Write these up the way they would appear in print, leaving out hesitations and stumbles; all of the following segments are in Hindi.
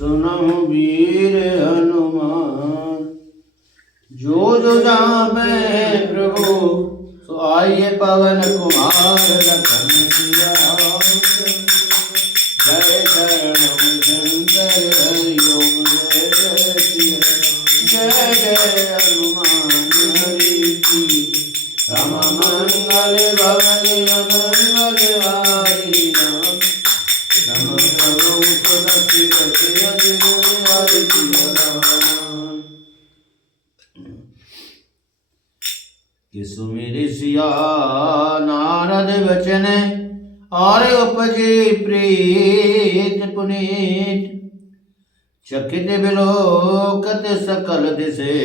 सुनहु वीर हनुमान। जो जो जामे प्रभु सो आइए पवन कुमार लखन सिया राम। जय शरणम शंकर हरि ओम जय जय सिया राम। जय जय हनुमान हरि की राम मंगल भवन मंगल हारी राम। राम प्रभु तुलसी हरि सिया राम। कि सुमिरि सिया नारद बचन और उपजे प्रीत पुनीत। चकित बिलोकत सकल दिसे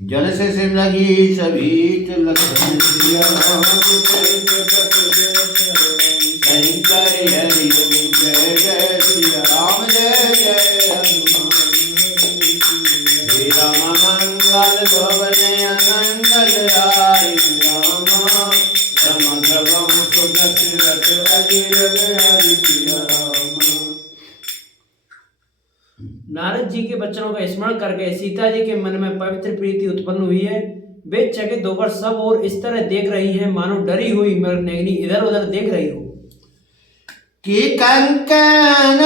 जन से सिम लगी सभीत लखन सिया राम। शंकर हरि ओम जय जय सिया राम। जय जय हनुमान श्री राम मंगल भवन मंगल हारी राम। राम प्रभु सुदशरथ अजिर हरि सिया राम। नारद जी के वचनों का स्मरण करके सीता जी के मन में पवित्र प्रीति उत्पन्न हुई है। वे चकित होकर सब और इस तरह देख रही है मानो डरी हुई मृगनयनी इधर उधर देख रही हो। कि कंकन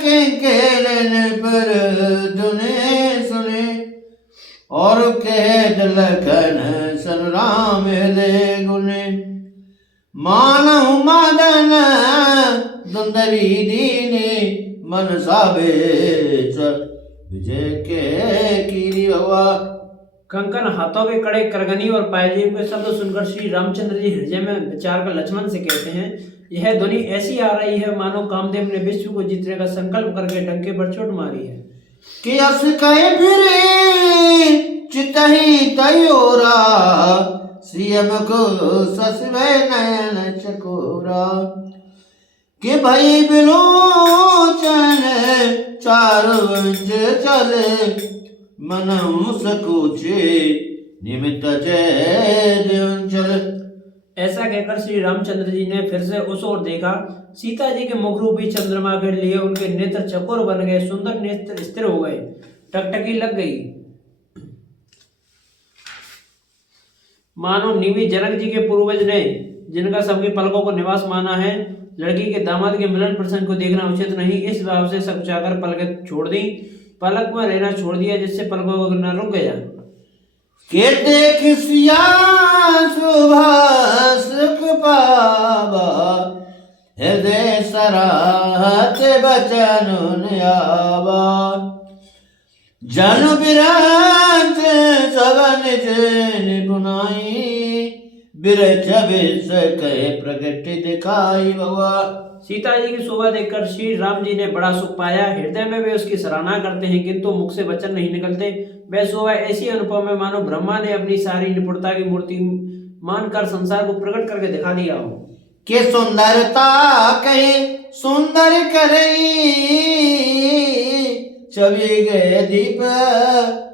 के केलन पर दुने सुने और कह लखन सन राम हृदय गुने। मानहु मदन सुंदरी दीने मन साबेच विजय के कीरी भवा। कंकन हाथों के कड़े करगनी और पायजेब के शब्द सुनकर श्री रामचंद्र जी हृदय में विचार कर लक्ष्मण से कहते हैं, यह ध्वनि ऐसी आ रही है मानो कामदेव ने विश्व को जीतने का संकल्प करके डंके पर चोट मारी है। कि अस कहे फिरे चितहि तयोरा सियम को ससवे नयन चकोरा। कि भई बिलोचन चारु वंश चले मनहु सकुचे निमित्त जय चल। ऐसा कहकर श्री रामचंद्र जी ने फिर से उस ओर देखा। सीता जी के मुख रूपी चंद्रमा के लिए उनके नेत्र चकोर बन गए, सुंदर नेत्र स्थिर हो गए, टकटकी लग गई मानो निवि जनक जी के पूर्वज ने जिनका सबके पलकों को निवास माना है। लड़की के दामाद के मिलन प्रसंग को देखना उचित नहीं, इस भाव से सकुचाकर पलकें छोड़ दी, पलक में रहना छोड़ दिया जिससे पलकों को गिरना रुक गया। के देख सिया शोभा सुख पावा हृदय सराहत बचन आवा। जन बिराज सबन निपुनाई बिरच बिस कहे प्रगट दिखाई भवा। सीता जी की शोभा देखकर श्री राम जी ने बड़ा सुख पाया। हृदय में वे उसकी सराहना करते हैं किंतु मुख से वचन नहीं निकलते। वह शोभा ऐसी अनुपम है मानो ब्रह्मा ने अपनी सारी निपुणता की मूर्ति मानकर संसार को प्रकट करके दिखा दिया हो। के सुंदरता कहे सुंदर करई छवि गए दीप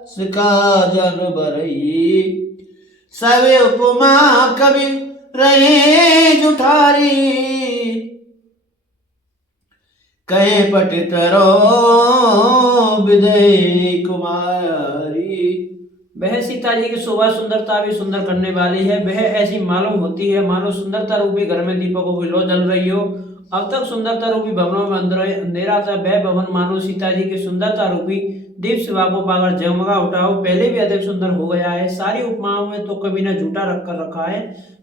सिका जन बरई। सवे उपमा कवि रहे जुठारी कहे पठित रो विदय कुमारी। वह सीता जी की शोभा सुंदरता भी सुंदर करने वाली है। वह ऐसी मालूम होती है मानो सुंदरता रूपी घर में दीपकों की लो जल रही हो। अब तक सुंदरता रूपी भवनों में अंधेरा था, वह भवन मानो सीता जी की सुंदरता रूपी दीप शिवा को पाकर जगमगा उठा हो, पहले भी अधिक सुंदर हो गया है। सारी उपमाओं में तो कभी ने झूठा रख कर रखा है।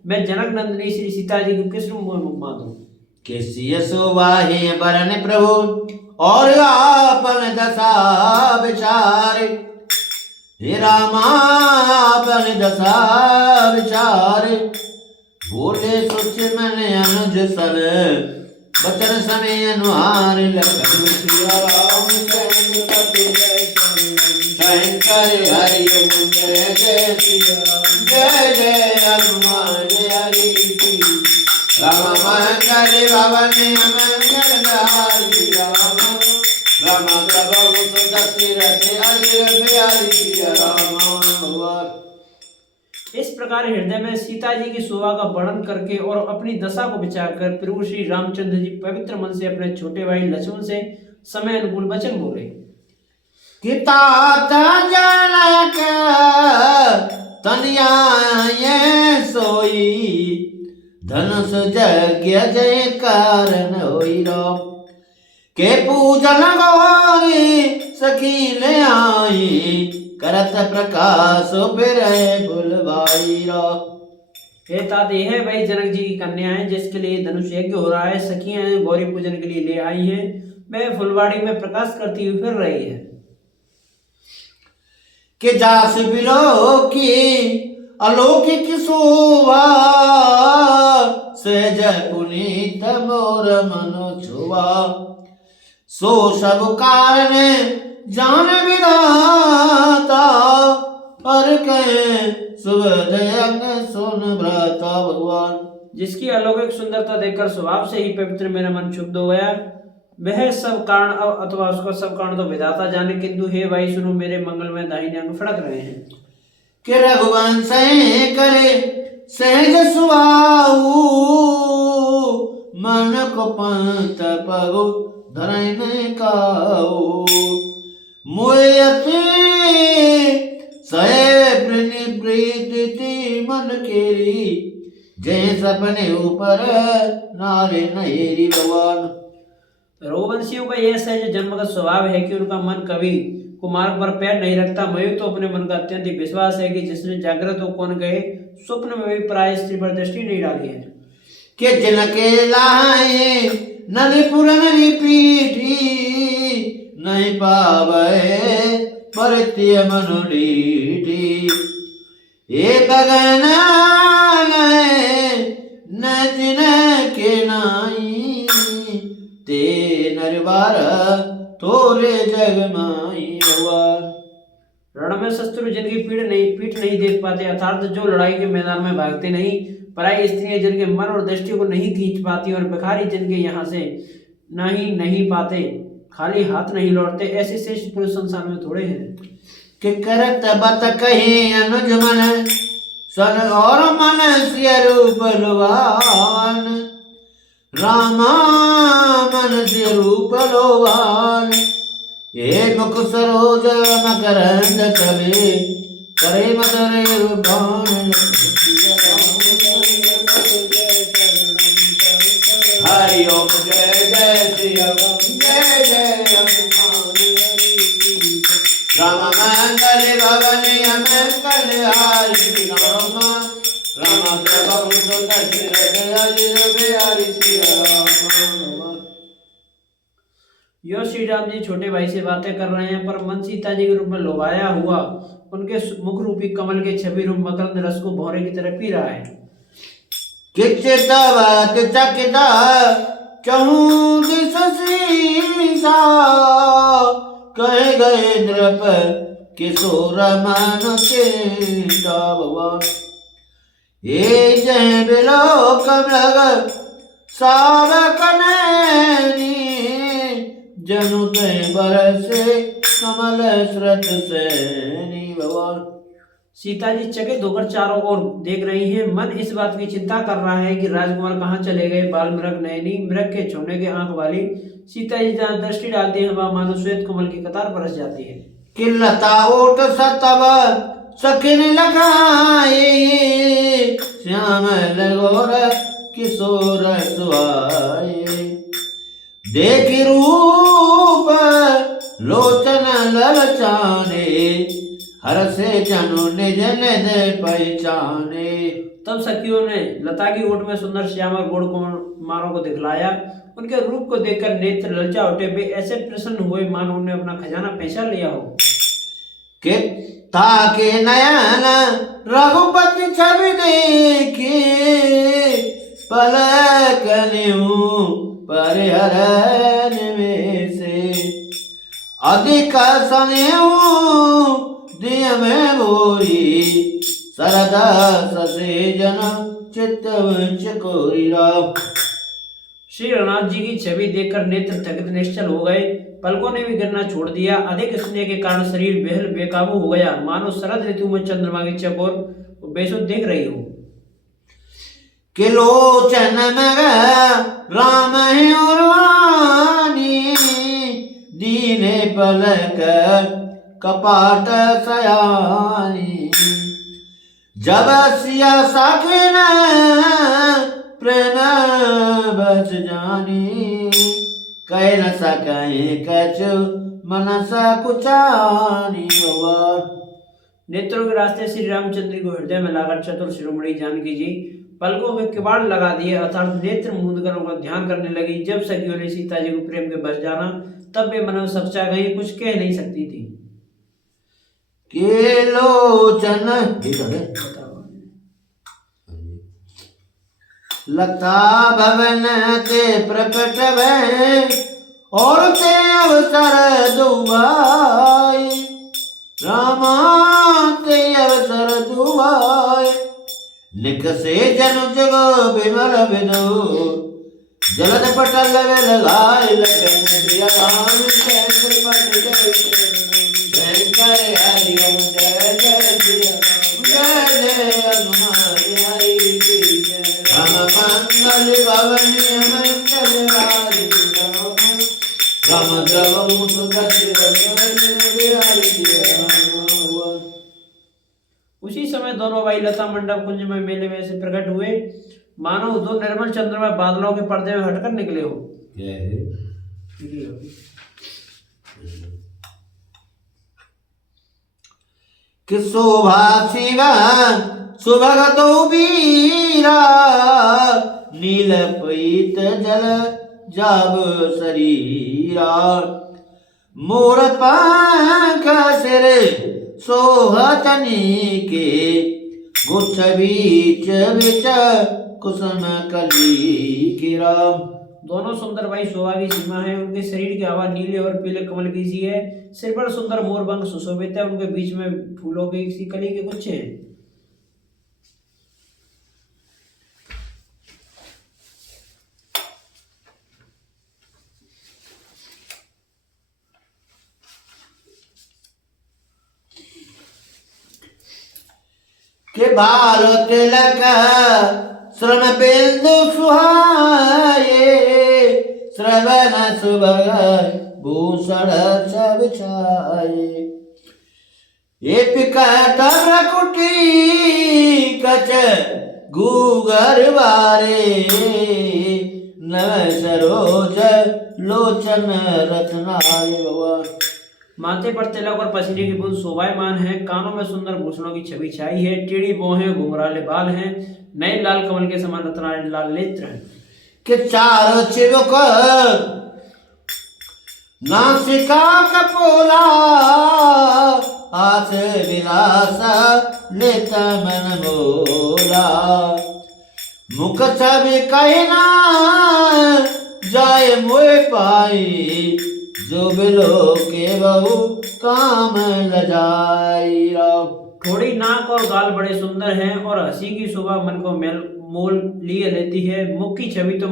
मैं जनक नंदिनी श्री सीता जी को किस रूप में उपमा दूं। किसिय सुवाहि बरन प्रभु और आपन दशा विचार। हे रामापन दशा विचार बोले सोच मन अनुज सन बचन समय अनुहार। लखन सिया राम शंकर हरि ओम जय जय सिया जय जय हनुमान हरि की राम मंगल भवन मंगल हारी राम। राम प्रभु सुदशरथ अजिर बिहारी सिया राम। इस प्रकार हृदय में सीता जी की शोभा का वर्णन करके और अपनी दशा को विचार कर प्रभु श्री रामचंद्र जी पवित्र मन से अपने छोटे भाई लक्ष्मण से समय अनुकूल वचन बोले। कि तात जनक तनयाए सोई धनुष यज्ञ जय कारण होई राम के पूजन गौरी सखी ले आई करत प्रकाश फिर भूलवाई राम। हे तात, यह है वही जनक जी की कन्या है जिसके लिए धनुष यज्ञ हो रहा है। सखियां गौरी पूजन के लिए ले आई हैं। वह फुलवाड़ी में प्रकाश करती हुई फिर रही है। कि जास बिलो की अलौकिक शोभा सहज पुनीत मोर मन छुआ सो सब कारण जान विधाता पर कहे सुबह सुन भ्राता भगवान। जिसकी अलौकिक सुंदरता देखकर स्वभाव से ही पवित्र मेरा मन क्षुब्ध हो गया। वह सब कारण अथवा उसका सब कारण तो विधाता जाने, किंतु हे भाई सुनो, मेरे मंगल में दाहिने अंग फड़क रहे हैं। कि रघुवंश करे सहज सुहाऊ मन को पंत पगु धरने काऊ मोयति सहे प्रीति मन केरी जय सपने ऊपर नारे नहेरी भगवान। रघुवंशियों का यह सहज जन्मगत स्वभाव है कि उनका मन कभी कुमार्ग पर पैर नहीं रखता। मयूर तो अपने मन का अत्यंत ही विश्वास है कि जिसने जागृत हो कौन गए स्वप्न में भी प्राय स्त्री पर दृष्टि नहीं डाली है। कि जिनके लाए नलिपुर नली पीठी नहीं पावे परत्य मनुडीठी ये बगन न जिन के नाई ते नरवार तोरे जग माई भगवान। रण में शत्रु जिनकी पीठ नहीं देख पाते, अर्थात जो लड़ाई के मैदान में भागते नहीं, पराई स्त्रियां जिनके मन और दृष्टि को नहीं खींच पाती, और भिखारी जिनके यहाँ से नहीं पाते, खाली हाथ नहीं लौटते, ऐसे श्रेष्ठ पुरुष संसार में थोड़े हैं। कि करत बत कही अनुज मन सन और मन सिय रूप लोवान रामा मन सिय रूप लोवान ये मुख सरोज मकरंद कवे करे मदरे रूपान हरि ओम जय जय श्री राम जय जय राम मंगल भवन मंगल हरि राम राम प्रभु सुंदर श्री राम। यो श्री राम जी छोटे भाई से बातें कर रहे हैं, पर मन सीता जी के रूप में लोभाया हुआ उनके मुख रूपी कमल के छवि रूप मकरंद रस को भौरे की तरह पी रहा है। किचितवत चकित चहूँ दिस शीशा कहे गए नृप किशोर मन चिंता भगवान ये जय बिलो कमलग सावक नैनी जनु ते बरसे कमल स्रत सैनी भगवान। सीता जी चकित होकर चारों ओर देख रही हैं। मन इस बात की चिंता कर रहा है कि राजकुमार कहाँ चले गए। बाल मृग नयनी मृग के छोने के आंख वाली सीता जी जहाँ दृष्टि डालती है वह मानो श्वेत कमल की कतार बरस जाती है। कि लता ओट सतव सकिन लगाए श्याम लगोर किशोर सुहाए देख रूप लोचन ललचाने हर से जनु निज निज पहचाने। तब सखियों ने लता की ओट में सुंदर श्याम और गोड़ कुमारों को दिखलाया। उनके रूप को देखकर नेत्र ललचा उठे। वे ऐसे प्रसन्न हुए मानो उन्होंने अपना खजाना पहचान लिया हो। कि ताके नयन रघुपति छवि देखे पलक न्यू परिहर निवेशे अधिक सनेऊ दिय में भोरी सरदा ससे जन चित्त चकोरी राम। श्री रघुनाथ जी की छवि देखकर नेत्र थकित निश्चल हो गए। पलकों ने भी गिरना छोड़ दिया। अधिक स्नेह के कारण शरीर बेहल बेकाबू हो गया, मानो शरद ऋतु में चंद्रमा की चकोर बेसुध देख रही हो। कि लोचन में राम है उर्वानी पलक कपाट सयानी। जब सिया सखन प्रेम बस जानी, कह न सकें कछु मनस कुचानी। नेत्रों के रास्ते श्री रामचंद्र को हृदय में लाकर चतुर शिरोमणि जानकी जी पलकों में किवाड़ लगा दिए अर्थात नेत्र मूंद कर उनका ध्यान करने लगी। जब सखियों ने सीता जी को प्रेम के बस जाना तब वे मन में सच्चा गई, कुछ कह नहीं सकती थी। के लोचन लता भवन ते प्रकट भय, और ते अवसर दुआई। रामा ते अवसर दुआई, निकसे जन जग विमल विदु। जलद पटल लगाए लगन दिया राम शंकर पट जय शंकर हरि ओम जय जय जय जय हनुमान हरि की जय। राम मंगल भवन मंगल हारी, राम जगम उसी समय दोनों भाई लता मंडप कुंज में मेले में से प्रकट हुए, मानो दो निर्मल चंद्रमा बादलों के पर्दे में हटकर निकले हो। कि शोभा शिवा सुभगतो वीरा, नील पीत जल जाब शरीरा। मोर पंख सिर सोहतनी के, गुच्छ बीच बिच कुसुम कली गिरा। दोनों सुंदर भाई शोभा की सीमा है, उनके शरीर की आभा नीले और पीले कमल की सी है। सिर पर सुंदर मोरपंख सुशोभित है, उनके बीच में फूलों की सी कली के गुच्छे हैं। के बाल तिलक श्रम बिंदु सुहाए, श्रवण सुभग भूषण सब छाए। ये पिकट प्रकुटी कच गूगर बारे, नव सरोज लोचन रत्नाय। माथे पर तिलक और पसीने की बूंद शोभायमान है, कानों में सुंदर भूषणों की छवि छाई है। टेढ़ी भौहें घुंघराले बाल हैं, नए लाल कमल के समान रत्नाए लाल नेत्र हैं। कि चार चिबुक नासिका कपोला, हाथ विलास लेत मन मोला। मुख छवि कहना जाय मोए पाई, जो बिलो के बहु काम लजाई। थोड़ी नाक और गाल बड़े सुंदर हैं और हंसी की शोभा मन को मोल लिए लेती है। मुख की छवि तो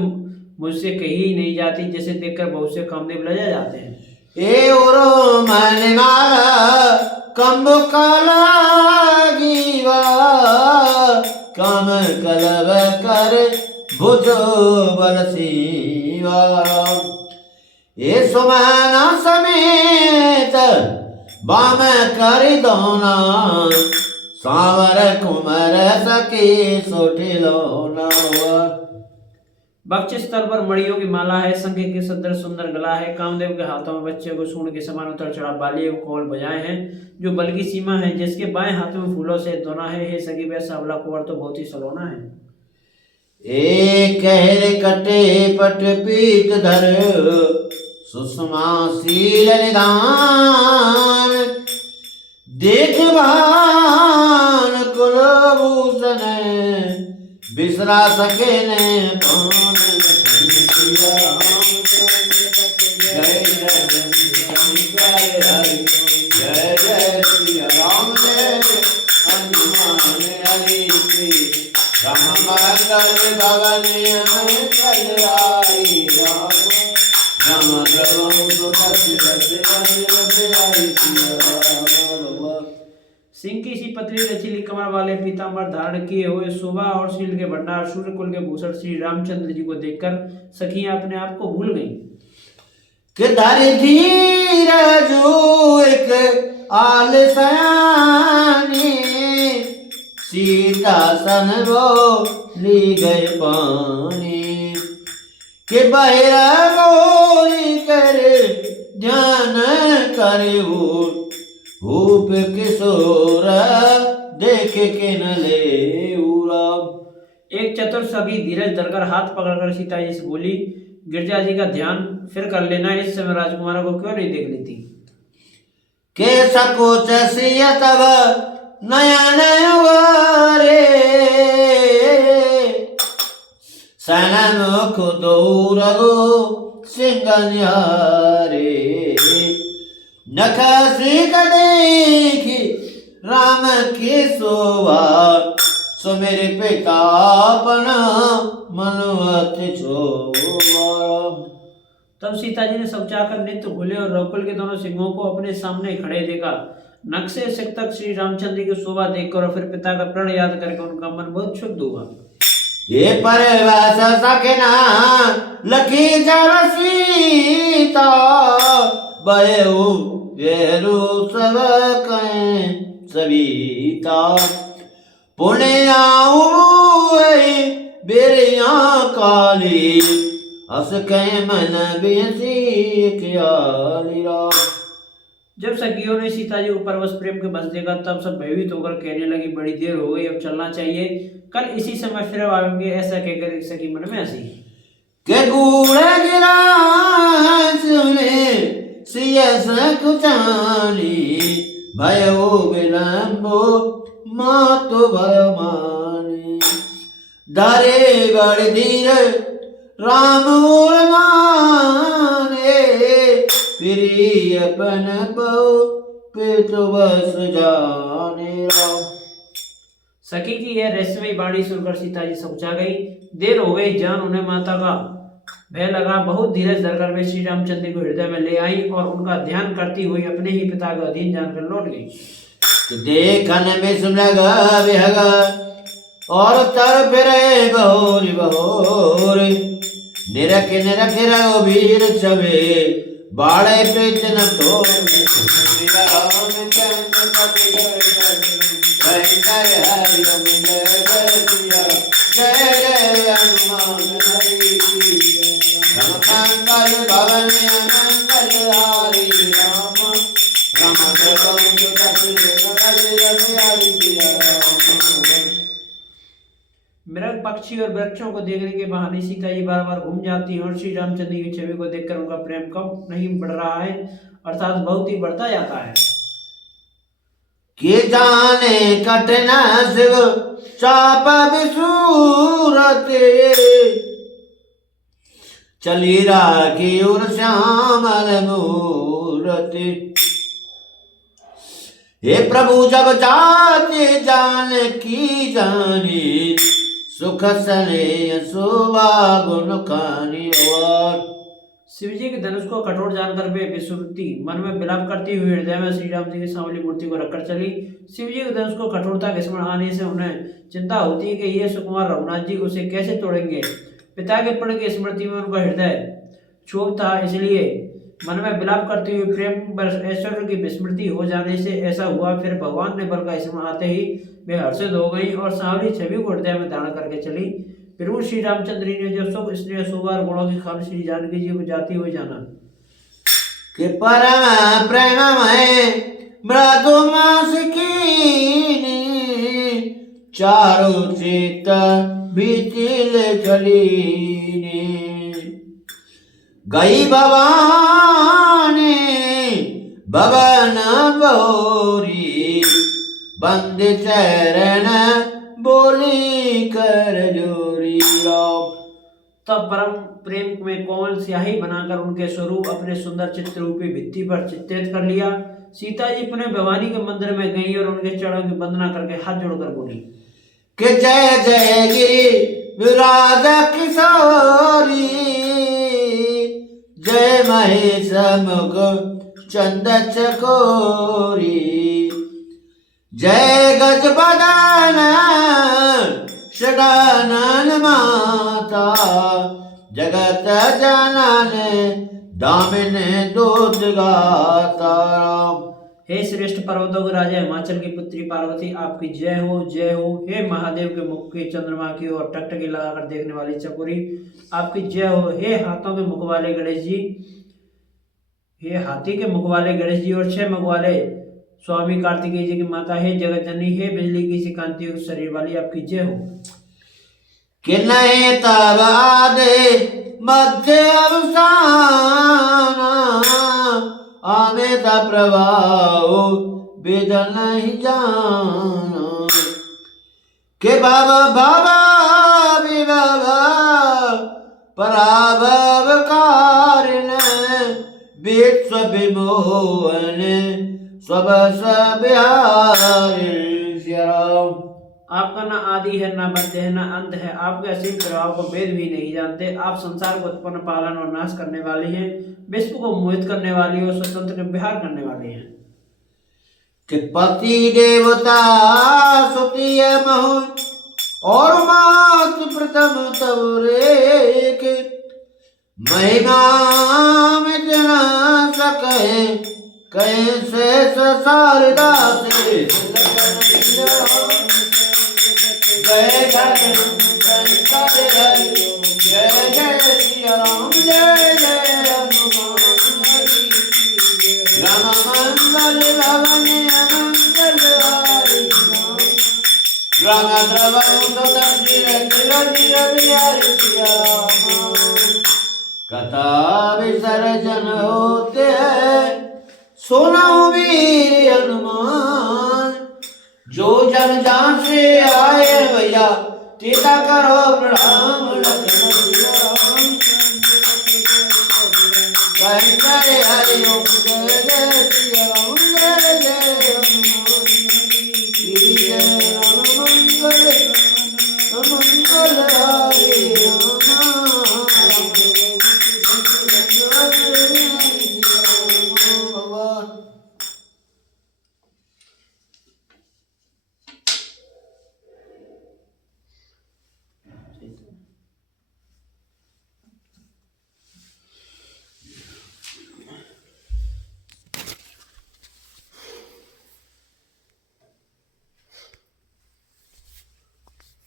मुझसे कही ही नहीं जाती, जैसे देखकर बहुत से कामदेव लजा जाते हैं। ए ओरो मन मारा कम्ब कालागीवा, काम कलब कर भुजो बलसीवा। ये सुमना समेत बाम कर दोना, सांवर कुमर सके सोठिलोना। वक्ष स्थल पर मणियों की माला है, शंख के सदृश सुंदर गला है। कामदेव के हाथों में बच्चे को सूंड के समान उतर चढ़ा बाली एवं कोमल बजाए हैं, जो बल की सीमा है। जिसके बाएं हाथ में फूलों से धोना है। हे सखी वह सावला कुंवर तो बहुत ही सलोना है। एक कहर कटे पट पीत धर, सुषमा शील निदान। देख भान कुलभूषण, बिसरा सके ने पान। जय जय जय श्री राम जय हनुमान हरि की। राम मंगल भवन मंगल आई, राम सिंह की सी पतली लचीली कमर वाले पीताम्बर धारण किए हुए शोभा और शील के भंडार सूर्य कुल के भूषण श्री रामचंद्र जी को देखकर सखियां अपने आप को भूल गईं। कि धरि रजू एक आलसानी, सीता सन वो ली गए पानी, के बहरा गोरी कर ध्यान करे भूप किशोर देख के न ले उड़ा। एक चतुर सखी धीरज धरकर हाथ पकड़कर सीता जी से बोली, गिरजा जी का ध्यान फिर कर लेना, इस समय राजकुमारों को क्यों नहीं देख लेती। के सकोच सिया तब नयन रे, सनमुख दूर गो सिंगन्यारे, नखसी देखी राम की शोभा, सो मेरे पिता अपना मनवत छोड़ा। तब सीता जी ने समझाकर नेत्र खोले और रघुकुल के दोनों सिंहों को अपने सामने खड़े देखा। नक्शे सिख तक श्री रामचंद्र की शोभा देखकर और फिर पिता का प्रण याद करके उनका मन बहुत शुद्ध हुआ। ये परवास सखना लखी जब सीता, बयऊ वेरु सब कहीं सविता, पुण्या बेरिया काली, अस कहीं मन बेसी क्या लीला। जब सखियों ने सीता जी को परवश प्रेम के बस देखा तब सब भयभीत होकर कहने लगी, बड़ी देर हो गई, अब चलना चाहिए, कल इसी समय फिर आएंगे। ऐसा कहकर एक सखी मन में हंसी। के गूढ़ गिरा सुने सियस कुचानी, भयो विलंबो मातो भरमानी, दारे गढ़ धीर राम माने, फिरी अपन बहु पितु बस जाने राम। सखी की यह रहस्यमयी वाणी सुनकर सीता जी समझा गई। देर हो गई, जान उन्हें माता का भय लगा। बहुत धीरज धरकर वे श्री रामचंद्र को हृदय में ले आई और उनका ध्यान करती हुई अपने ही पिता का अधीन जानकर लौट गई। देखन में सुलगा विहगा और तर फिरे बहोरी बहोरी, निरख निरख रघुवीर छवे बाड़े प्रीत न तो, जय जय हनुमान हरि मंगल भवन मंगल हारी राम, राम मृग पक्षी और वृक्षों को देखने के बहाने सीता जी बार बार घूम जाती हैं और श्री रामचंद्र की छवि को देखकर उनका प्रेम कम नहीं बढ़ रहा है, अर्थात बहुत ही बढ़ता जाता है। के जाने कटना शिव चाप विसूरत, चली राखी और श्यामल मूरत, हे प्रभु जब जाते जान की जानी, सुख सने शोभा गुण खानी। और शिव जी के धनुष को कठोर जानकर वे विस्मृति मन में विलाप करती हुई हृदय में श्री राम जी की सांवली मूर्ति को रखकर चली। शिव जी के धनुष को कठोरता के स्मरण आने से उन्हें चिंता होती है कि ये सुकुमार रघुनाथ जी उसे कैसे तोड़ेंगे। पिता के प्रण की स्मृति में उनका हृदय क्षोभ था, इसलिए मन में विलाप करते हुए प्रेम ऐश्वर्य की विस्मृति हो जाने से ऐसा हुआ। फिर भगवान ने बल का स्मरण आते ही वे हर्षित हो गई और सांवली छवि को हृदय में धारण करके चली। प्रभु श्री रामचंद्र ने जब सब स्नेह सुवार गुणों की खान श्री जानकी जी को जाती हुई जाना कि परम प्रेममय मृदुमास कीनी, चारु चित बीतिल चलीनी, गई भवानी भवन बहुरी, बंद चरण बोली कर जोरी राम। तब परम प्रेम में कोमल स्याही बनाकर उनके स्वरूप अपने सुंदर चित्र रूपी भित्ति पर चित्रित कर लिया। सीता जी पुनः भवानी के मंदिर में गई और उनके चरणों की वंदना करके हाथ जोड़कर बोली कि जय जय गिरि विराज किशोरी, जय महेश मुख चंद चकोरी, जय गज बदन षडानन माता, जगत जनन दामिने दूध गाता राम। हे श्रेष्ठ पर्वतों के राजा हिमाचल की पुत्री पार्वती आपकी जय हो जय हो। हे महादेव के मुख के चंद्रमा की ओर टकटकी लगाकर देखने वाली चकोरी आपकी जय हो। हे हाथों के मुख वाले गणेश जी, हे हाथी के मुख वाले गणेश जी और 6 मुख वाले स्वामी कार्तिकेय जी की माता, हे जगत जननी, हे बिजली की सी कांति उस शरीर वाली आपकी जय हो। कि नहीं तब आदि मध्य अवसान आमेता प्रभाव वेद नहीं जाना। के बाबा बाबा विबाबा पराभव कारिण विश्व विमोहन स्वबस बिहारी श्याम। आपका ना आदि है, ना मध्य है, ना अंत है। आपके असीम प्रभाव को वेद भी नहीं जानते। आप संसार को उत्पन्न, पालन और नाश करने वाली हैं, विश्व को मोहित करने वाली और स्वतंत्र विहार करने वाली हैं। कि पति देवता सुतीय महु और मात प्रथम तब रे के महिमा मिटना सके कैसे शारदा से जय जय जय जय श्री राम जय जय हनुमान राम मंगल भवन मंगल राम कथा विसर्जन होते हैं सोना वीर हनुमान। जो जन जहाँ से आए भैया टीका करो प्रणाम लखन हरि ओम जय जय श्री राम।